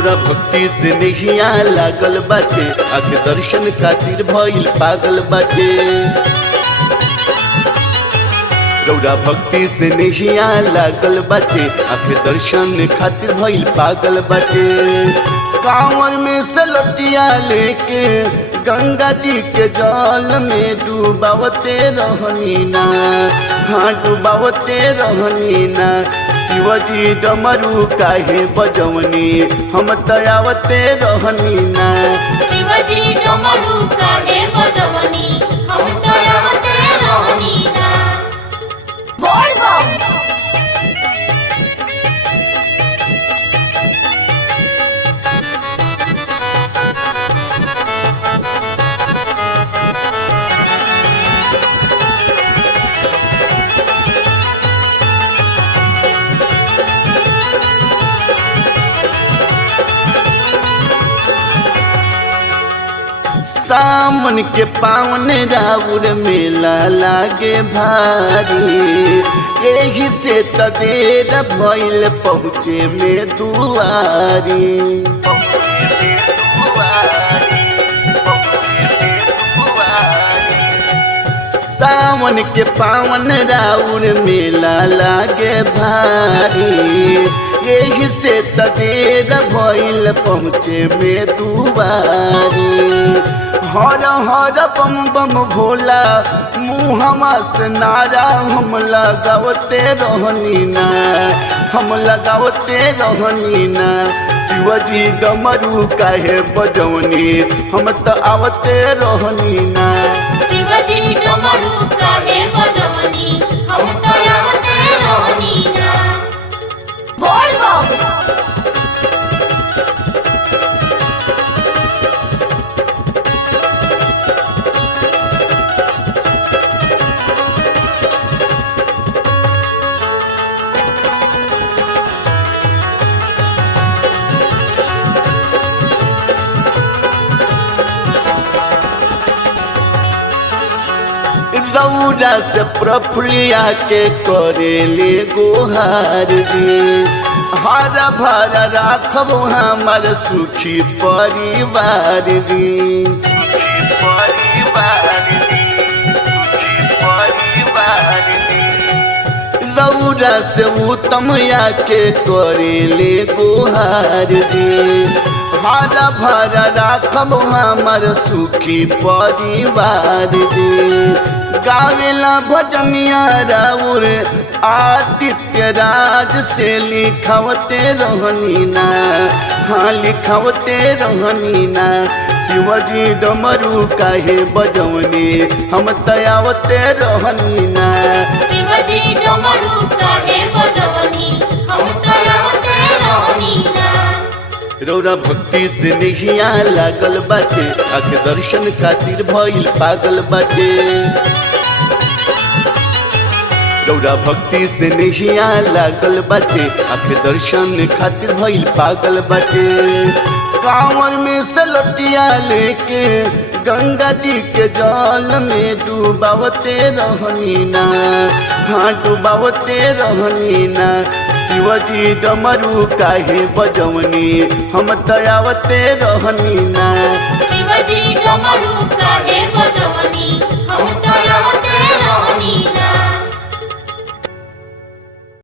रौरा भक्ति से नहिया लागल बाटे, आके दर्शन खातिर भइल पागल बाटे। रौरा भक्ति से नहिया लागल बाटे, आके दर्शन खातिर भइल पागल बाटे। कांवर में से लटिया लेके गंगा जी के जल में डूबावते रहनी ना, हाँ डूबावते रहनी ना। शिवजी डमरू काहे बजवनी, हम तयावते रहनी ना। शिवजी डमरू काहे बजवनी, हम तयावते रहनी ना। बोल बम सामन के पावन राउर मेला लागे भारी, यही से तदेर भइल पहुँचे में दुआरी। सावन के पावन राउर मेला लागे भारी, यही से तदेर भइल पहुँचे में दुआरी। हर हर बम बम भोला मुहम्मा से नारा हम लगावते रहनी ना, हम लगावते रहनी ना। शिवजी डमरू काहे बजवनी, हम त आवते रहनी ना। शिवजी डमरू काहे बजवनी, हम तयावते रहनी ना। बोल बम रौरा से प्रफुलिया के करेले गोहार रे, हरा भरा राखब हमार सुखी परिवार रे। रौरा से उत्तम के करेले गोहार रे, हरा भरा राखब हमार सुखी परिवार रे। गावेला भजनिया राउर आदित्य राज से लिखावते रहनी ना, हाँ लिखावते रहनी ना। शिवजी डमरू काहे बजवनी, हम तयावते रहनी ना। शिवजी डमरू काहे बजवनी, हम तयावते रहनी ना। रौरा भक्ति से नहिया लागल बाटे, आके दर्शन खातिर भइल पागल बाटे। रौरा भक्ति से नहिया लागल बाटे, आके दर्शन खातिर भइल पागल बाटे। कांवर में से लटिया लेके गंगा जी के जल में डूबावते रहनी ना, हाँ डूबावते रहनी ना। शिवजी डमरू काहे बजवनी, हम तयावते रहनी ना। शिवजी डमरू